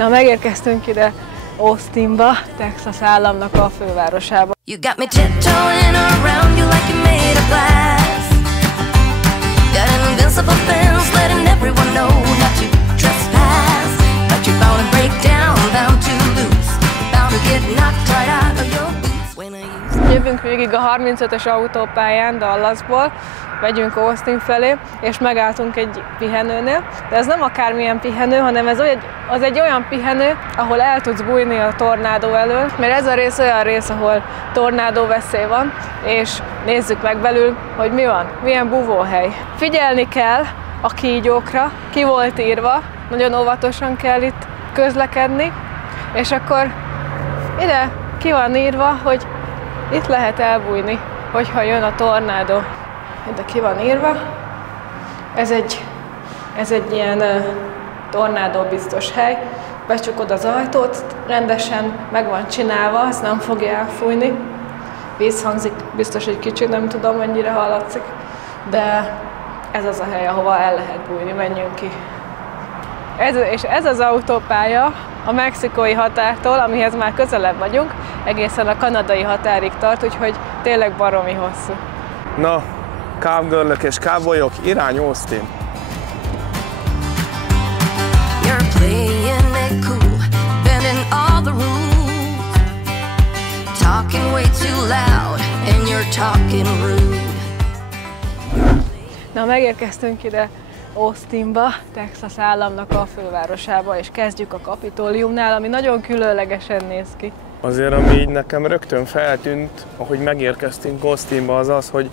Na, megérkeztünk ide Austinba, Texas államnak a fővárosába. You got me tiptoeing around you like you made of glass. Got an invincible fence letting everyone know not to trespass. But you're bound to break down, bound to lose, bound to get knocked right out of your boots when I use. Jövünk végig a 35-ös autópályán Dallasból, megyünk Austin felé, és megálltunk egy pihenőnél. De ez nem akármilyen pihenő, hanem az egy olyan pihenő, ahol el tudsz bújni a tornádó elől, mert ez a rész olyan rész, ahol tornádó veszély van, és nézzük meg belül, hogy mi van, milyen búvóhely. Figyelni kell a kígyókra, ki volt írva, nagyon óvatosan kell itt közlekedni, és akkor ide ki van írva, hogy itt lehet elbújni, hogyha jön a tornádó. Ide ki van írva. Ez egy ilyen tornádó biztos hely. Becsukod az ajtót, rendesen meg van csinálva, azt nem fogja elfújni. Vízhangzik biztos egy kicsit, nem tudom mennyire hallatszik, de ez az a hely, ahova el lehet bújni, menjünk ki. Ez az autópálya a mexikói határtól, amihez már közelebb vagyunk, egészen a kanadai határig tart, úgyhogy tényleg baromi hosszú. Na, cowgirlök és cowboyok, irány Austin! You're playing it cool, bending all the rules, talking way too loud, and you're talking rude. Na, megérkeztünk ide Austinba, Texas államnak a fővárosába, és kezdjük a Kapitoliumnál, ami nagyon különlegesen néz ki. Azért, ami így nekem rögtön feltűnt, ahogy megérkeztünk Austinba, az az, hogy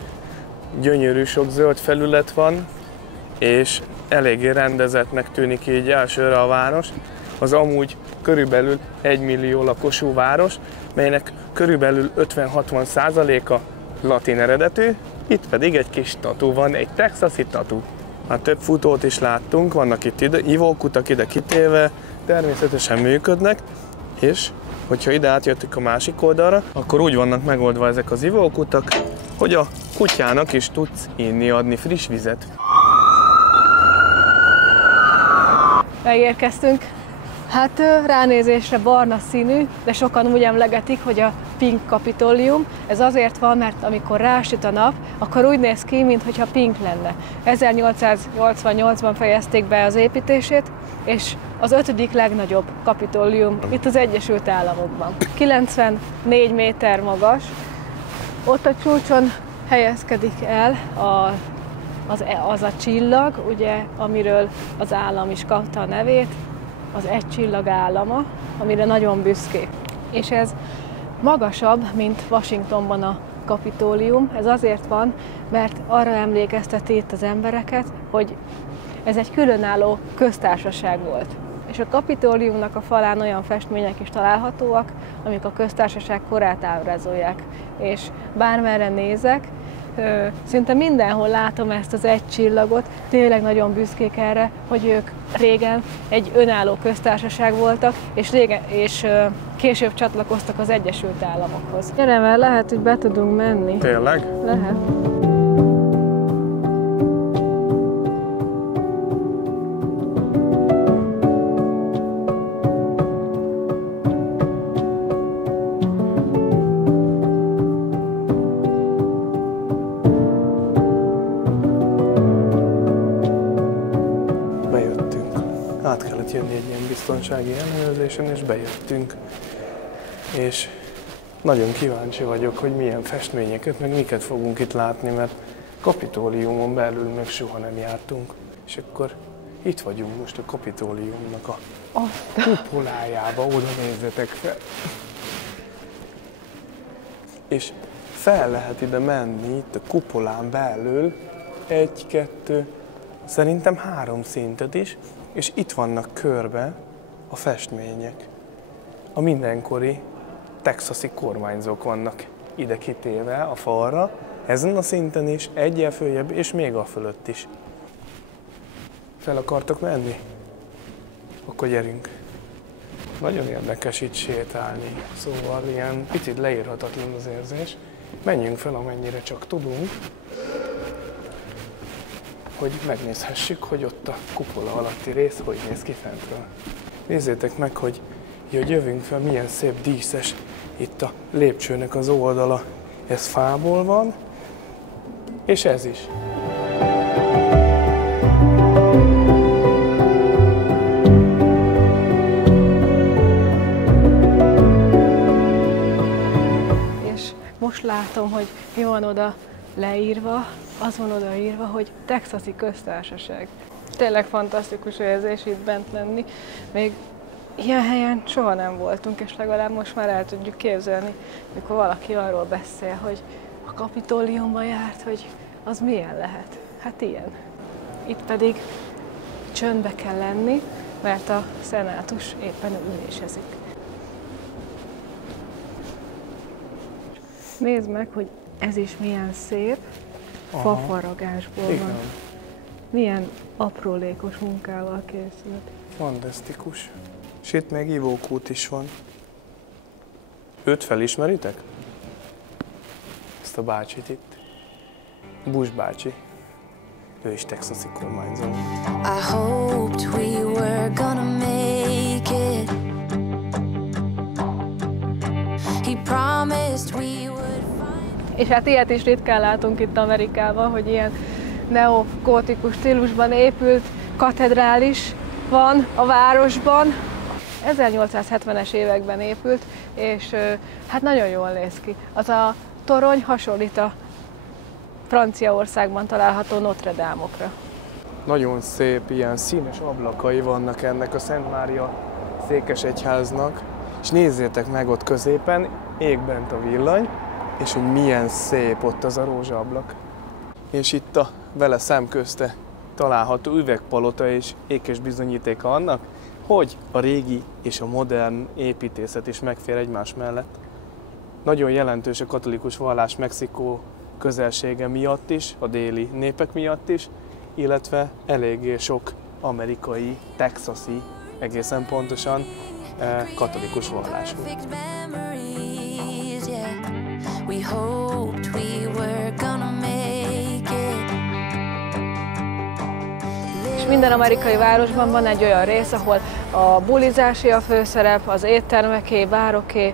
gyönyörű sok zöld felület van, és eléggé rendezettnek tűnik így elsőre a város. Az amúgy körülbelül 1 millió lakosú város, melynek körülbelül 50-60%-a latin eredetű, itt pedig egy kis tatu van, egy texasi tatu. Már több futót is láttunk, vannak itt ivókutak ide kitéve, természetesen működnek, és hogyha ide átjöttük a másik oldalra, akkor úgy vannak megoldva ezek az ivókutak, hogy a kutyának is tudsz inni, adni friss vizet. Megérkeztünk. Hát ránézésre barna színű, de sokan úgy emlegetik, hogy a Pink Kapitolium. Ez azért van, mert amikor rásüt a nap, akkor úgy néz ki, mintha pink lenne. 1888-ban fejezték be az építését, és az 5. legnagyobb Kapitolium itt az Egyesült Államokban. 94 méter magas. Ott a csúcson helyezkedik el az a csillag, ugye, amiről az állam is kapta a nevét, az egy csillag állama, amire nagyon büszkék. És ez magasabb, mint Washingtonban a Kapitolium. Ez azért van, mert arra emlékezteti itt az embereket, hogy ez egy különálló köztársaság volt. És a Kapitoliumnak a falán olyan festmények is találhatóak, amik a köztársaság korát ábrázolják. És bármerre nézek, szinte mindenhol látom ezt az egy csillagot, tényleg nagyon büszkék erre, hogy ők régen egy önálló köztársaság voltak, és később csatlakoztak az Egyesült Államokhoz. Gyere, mert lehet, hogy be tudunk menni. Tényleg? Lehet. Át kellett jönni egy ilyen biztonsági ellenőrzésen, és bejöttünk. És nagyon kíváncsi vagyok, hogy milyen festményeket, meg miket fogunk itt látni, mert Kapitoliumon belül még soha nem jártunk. És akkor itt vagyunk most a Kapitoliumnak a kupolájába, oda nézzetek fel. És fel lehet ide menni, itt a kupolán belül, 1, 2, szerintem 3 szintet is, és itt vannak körbe a festmények. A mindenkori texasi kormányzók vannak ide kitéve a falra, ezen a szinten is, egyel följebb, és még a fölött is. Fel akartok menni? Akkor gyerünk. Nagyon érdekes itt sétálni, szóval ilyen picit leírhatatlan az érzés. Menjünk fel, amennyire csak tudunk, hogy megnézhessük, hogy ott a kupola alatti rész hogy néz ki fentről. Nézzétek meg, hogy jövünk fel, milyen szép díszes itt a lépcsőnek az oldala. Ez fából van, és ez is. És most látom, hogy mi van oda leírva, az van odaírva, hogy Texasi Köztársaság. Tényleg fantasztikus érzés itt bent lenni. Még ilyen helyen soha nem voltunk, és legalább most már el tudjuk képzelni, mikor valaki arról beszél, hogy a Kapitoliumba járt, hogy az milyen lehet. Hát ilyen. Itt pedig csöndbe kell lenni, mert a szenátus éppen ülésezik. Nézd meg, hogy ez is milyen szép, fafaragásból van. Milyen aprólékos munkával készült. Fantasztikus. És itt még ivókút is van. Őt felismeritek? Ezt a bácsit itt. Bush bácsi. Ő is texasi kormányzó. I hoped we were gonna make it. He promised we would find. És hát ilyet is ritkán látunk itt Amerikában, hogy ilyen neogótikus stílusban épült katedrális van a városban. 1870-es években épült, és hát nagyon jól néz ki. Az a torony hasonlít a Franciaországban található Notre Dame-okra. Nagyon szép, ilyen színes ablakai vannak ennek a Szent Mária székesegyháznak. És nézzétek meg, ott középen ég bent a villany, és hogy milyen szép ott az a rózsaablak. És itt a vele szemközte található üvegpalota és ékes bizonyítéka annak, hogy a régi és a modern építészet is megfér egymás mellett. Nagyon jelentős a katolikus vallás Mexikó közelsége miatt is, a déli népek miatt is, illetve eléggé sok amerikai, texasi, egészen pontosan katolikus vallású. We hoped we were gonna make it. És minden amerikai városban van egy olyan rész, ahol a bulizási a főszerep, az éttermeké, bároké.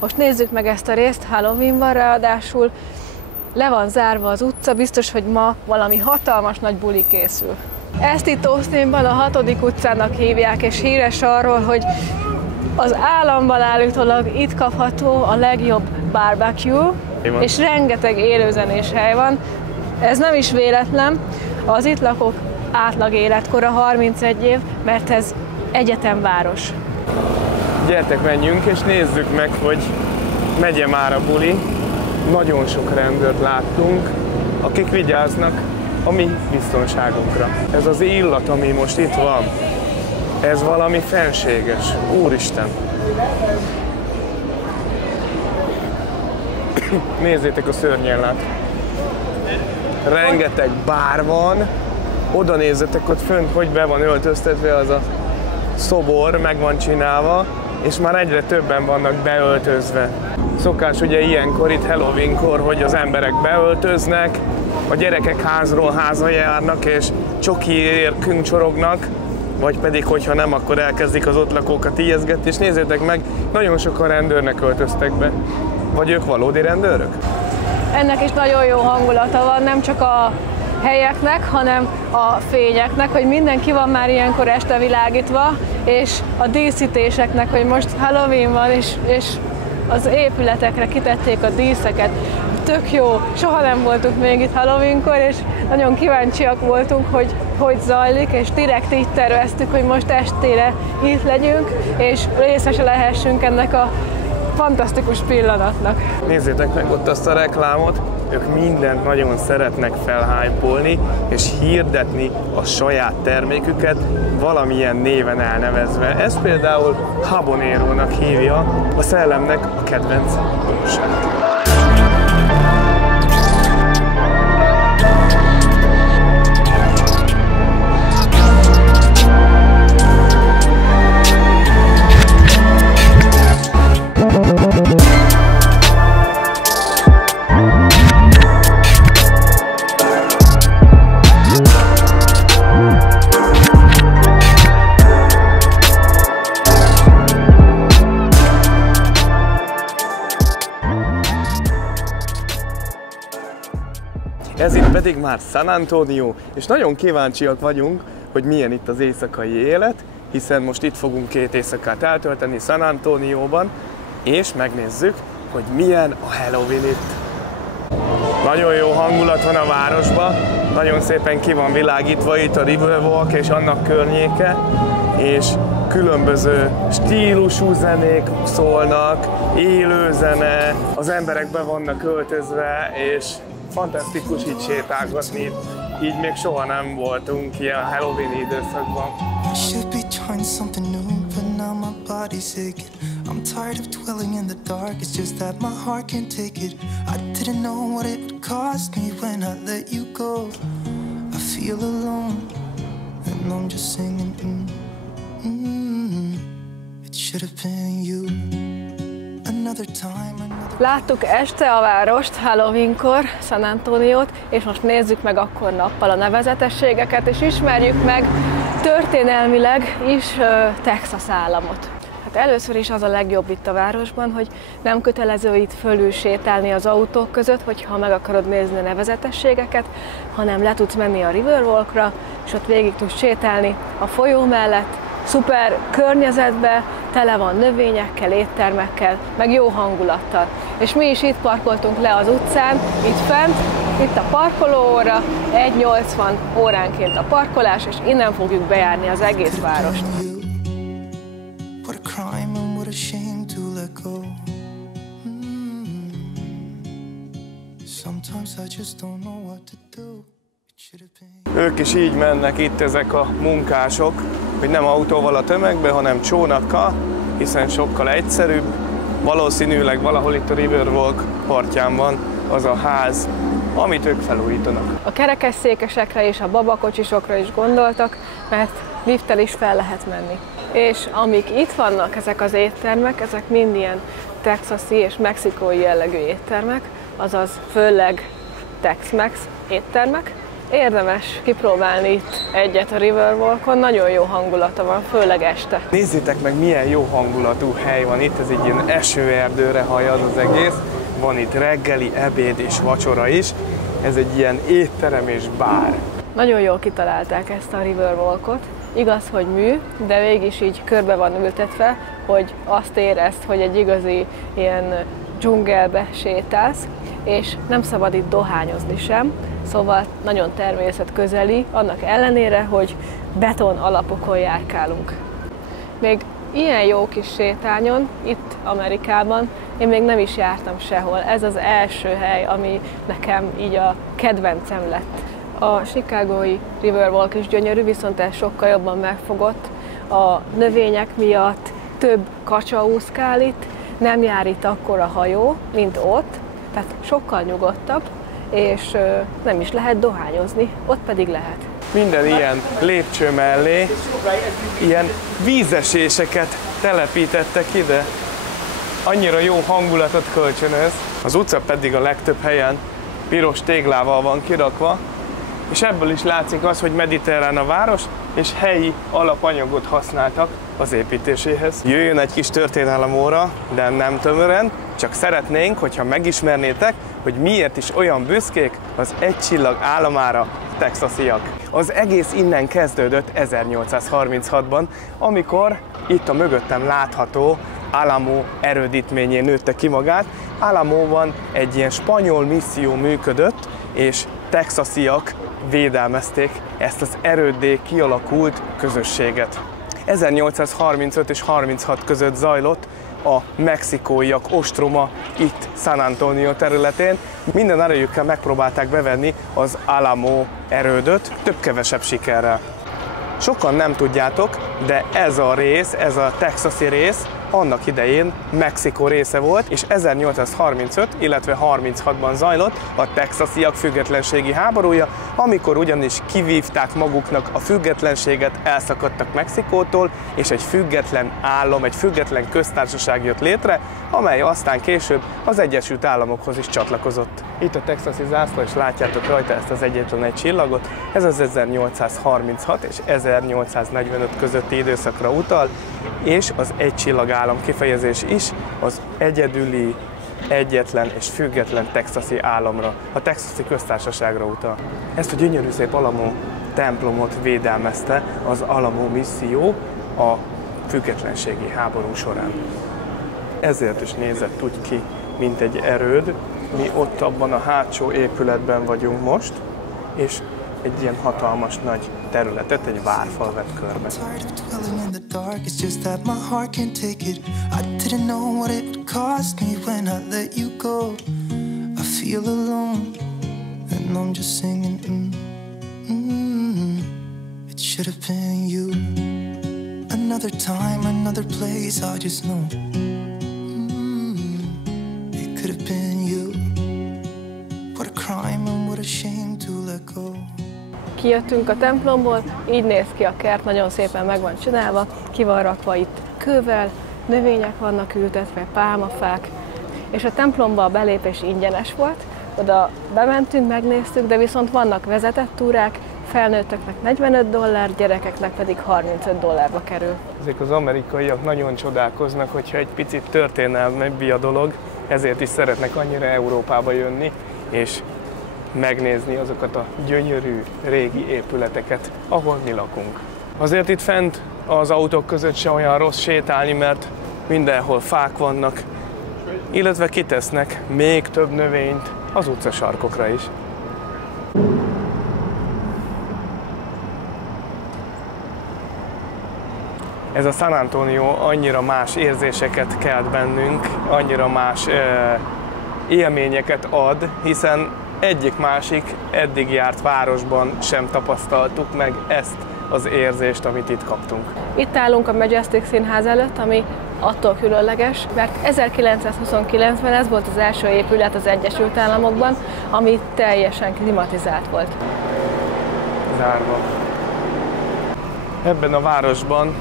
Most nézzük meg ezt a részt, Halloween van ráadásul, le van zárva az utca, biztos, hogy ma valami hatalmas nagy buli készül. Ezt itt Austinban a 6. utcának hívják, és híres arról, hogy az államban állítólag itt kapható a legjobb barbecue, és rengeteg élőzenés hely van. Ez nem is véletlen, az itt lakók átlag életkora 31 év, mert ez egyetemváros. Gyertek, menjünk és nézzük meg, hogy megye már a buli. Nagyon sok rendőrt láttunk, akik vigyáznak a mi biztonságunkra. Ez az illat, ami most itt van, ez valami fenséges. Úristen! Nézzétek, a szörnyen lát. Rengeteg bár van. Oda nézzetek, ott fönt, hogy be van öltöztetve az a szobor, meg van csinálva, és már egyre többen vannak beöltözve. Szokás ugye ilyenkor, itt Halloweenkor, hogy az emberek beöltöznek, a gyerekek házról házra járnak, és csokiért küncsorognak, vagy pedig, hogyha nem, akkor elkezdik az ott lakókat ijeszgetni, és nézzétek meg, nagyon sokan rendőrnek öltöztek be. Vagy ők valódi rendőrök? Ennek is nagyon jó hangulata van, nem csak a helyeknek, hanem a fényeknek, hogy mindenki van már ilyenkor este világítva, és a díszítéseknek, hogy most Halloween van, és az épületekre kitették a díszeket. Tök jó, soha nem voltunk még itt Halloweenkor, és nagyon kíváncsiak voltunk, hogy zajlik, és direkt így terveztük, hogy most estére itt legyünk, és részese lehessünk ennek a fantasztikus pillanatnak. Nézzétek meg ott azt a reklámot, ők mindent nagyon szeretnek felhájpolni, és hirdetni a saját terméküket valamilyen néven elnevezve. Ez például habanero-nak hívja, a szellemnek a kedvenc doborsát. Ez itt pedig már San Antonio, és nagyon kíváncsiak vagyunk, hogy milyen itt az éjszakai élet, hiszen most itt fogunk 2 éjszakát eltölteni San Antonióban, és megnézzük, hogy milyen a Halloween itt. Nagyon jó hangulat van a városban, nagyon szépen ki van világítva itt a Riverwalk és annak környéke, és különböző stílusú zenék szólnak, élő zene, az emberek be vannak öltözve, és fantasztikus így sétálgatni. Így még soha nem voltunk ilyen Halloween időszakban. I'm tired of dwelling in the dark, it's just that my heart can't take it. I didn't know what it would cost me when I let you go. I feel alone, and I'm just singing, it should have been you. Another time, Láttuk este a várost Halloweenkor, San Antoniót, és most nézzük meg akkor nappal a nevezetességeket, és ismerjük meg történelmileg is Texas államot. Először is az a legjobb itt a városban, hogy nem kötelező itt fölül sétálni az autók között, hogyha meg akarod nézni a nevezetességeket, hanem le tudsz menni a Riverwalkra, és ott végig tudsz sétálni a folyó mellett, szuper környezetbe, tele van növényekkel, éttermekkel, meg jó hangulattal. És mi is itt parkoltunk le az utcán, itt fent, itt a parkolóóra, 1,80 óránként a parkolás, és innen fogjuk bejárni az egész várost. Ők is így mennek itt ezek a munkások, hogy nem autóval a tömegbe, hanem csónakkal, hiszen sokkal egyszerűbb. Valószínűleg valahol itt a Riverwalk partján van az a ház, amit ők felújítanak. A kerekesszékesekre és a babakocsisokra is gondoltak, mert lifttel is fel lehet menni. És amik itt vannak, ezek az éttermek, ezek mind ilyen texasi és mexikói jellegű éttermek, azaz főleg Tex-Mex éttermek. Érdemes kipróbálni itt egyet a Riverwalkon, nagyon jó hangulata van, főleg este. Nézzétek meg, milyen jó hangulatú hely van itt, ez egy ilyen esőerdőre hajaz az egész. Van itt reggeli, ebéd és vacsora is. Ez egy ilyen étterem és bár. Nagyon jól kitalálták ezt a Riverwalkot. Igaz, hogy mű, de végig is így körbe van ültetve, hogy azt érezd, hogy egy igazi ilyen dzsungelbe sétálsz, és nem szabad itt dohányozni sem, szóval nagyon természetközeli, annak ellenére, hogy beton alapokon járkálunk. Még ilyen jó kis sétányon, itt Amerikában, én még nem is jártam sehol. Ez az első hely, ami nekem így a kedvencem lett. A chicagói Riverwalk is gyönyörű, viszont ez sokkal jobban megfogott. A növények miatt több kacsa úszkál itt, nem jár itt akkora hajó, mint ott, tehát sokkal nyugodtabb, és nem is lehet dohányozni, ott pedig lehet. Minden ilyen lépcső mellé ilyen vízeséseket telepítettek ide. Annyira jó hangulatot kölcsönöz. Az utca pedig a legtöbb helyen piros téglával van kirakva, és ebből is látszik az, hogy mediterrán a város, és helyi alapanyagot használtak az építéséhez. Jöjjön egy kis történelemóra, de nem tömören, csak szeretnénk, hogyha megismernétek, hogy miért is olyan büszkék az egy csillag államára a texasiak. Az egész innen kezdődött 1836-ban, amikor itt a mögöttem látható Alamo erődítményén nőtte ki magát. Alamóban egy ilyen spanyol misszió működött, és texasiak védelmezték ezt az erőddé kialakult közösséget. 1835 és 36 között zajlott a mexikóiak ostroma itt San Antonio területén. Minden erejükkel megpróbálták bevenni az Alamo erődöt, több-kevesebb sikerrel. Sokan nem tudjátok, de ez a rész, ez a texasi rész annak idején Mexikó része volt, és 1835, illetve 36-ban zajlott a texasiak függetlenségi háborúja, amikor ugyanis kivívták maguknak a függetlenséget, elszakadtak Mexikótól, és egy független állam, egy független köztársaság jött létre, amely aztán később az Egyesült Államokhoz is csatlakozott. Itt a texasi zászló, és látjátok rajta ezt az egyetlen egy csillagot, ez az 1836 és 1845 közötti időszakra utal, és az egy csillag állam kifejezés is az egyedüli egyetlen és független texasi államra, a Texasi Köztársaságra utal. Ezt a gyönyörű szép Alamo templomot védelmezte az Alamo misszió a függetlenségi háború során. Ezért is nézett úgy ki, mint egy erőd. Mi ott abban a hátsó épületben vagyunk most, és egy ilyen hatalmas nagy területet, egy várfal vett körbe. Another time, another place, I just know it could have been you. What a crime and what a shame to let go. Kijöttünk a templomból, így néz ki a kert, nagyon szépen meg van csinálva, ki van rakva itt kővel, növények vannak ültetve, pálmafák, és a templomba a belépés ingyenes volt, oda bementünk, megnéztük, de viszont vannak vezetett túrák, felnőtteknek $45, gyerekeknek pedig $35 kerül. Ezek az amerikaiak nagyon csodálkoznak, hogyha egy picit történelmi a dolog, ezért is szeretnek annyira Európába jönni, és megnézni azokat a gyönyörű régi épületeket, ahol mi lakunk. Azért itt fent az autók között se olyan rossz sétálni, mert mindenhol fák vannak, illetve kitesznek még több növényt az utcasarkokra is. Ez a San Antonio annyira más érzéseket kelt bennünk, annyira más élményeket ad, hiszen egyik-másik eddig járt városban sem tapasztaltuk meg ezt az érzést, amit itt kaptunk. Itt állunk a Majestic Színház előtt, ami attól különleges, mert 1929-ben ez volt az első épület az Egyesült Államokban, ami teljesen klimatizált volt. Zárva. Ebben a városban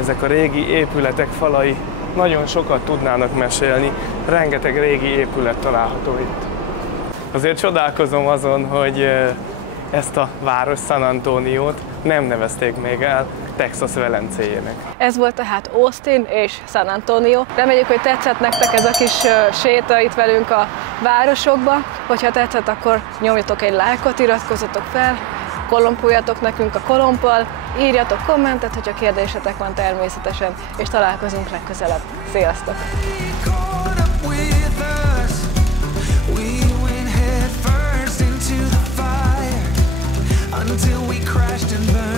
ezek a régi épületek falai nagyon sokat tudnának mesélni, rengeteg régi épület található itt. Azért csodálkozom azon, hogy ezt a város, San Antoniót nem nevezték még el Texas velencéjének. Ez volt tehát Austin és San Antonio. Reméljük, hogy tetszett nektek ez a kis séta itt velünk a városokba. Hogyha tetszett, akkor nyomjatok egy lájkot, iratkozzatok fel, kolompoljatok nekünk a kolompal, írjatok kommentet, hogyha kérdésetek van természetesen, és találkozunk legközelebb. Sziasztok! Until we crashed and burned.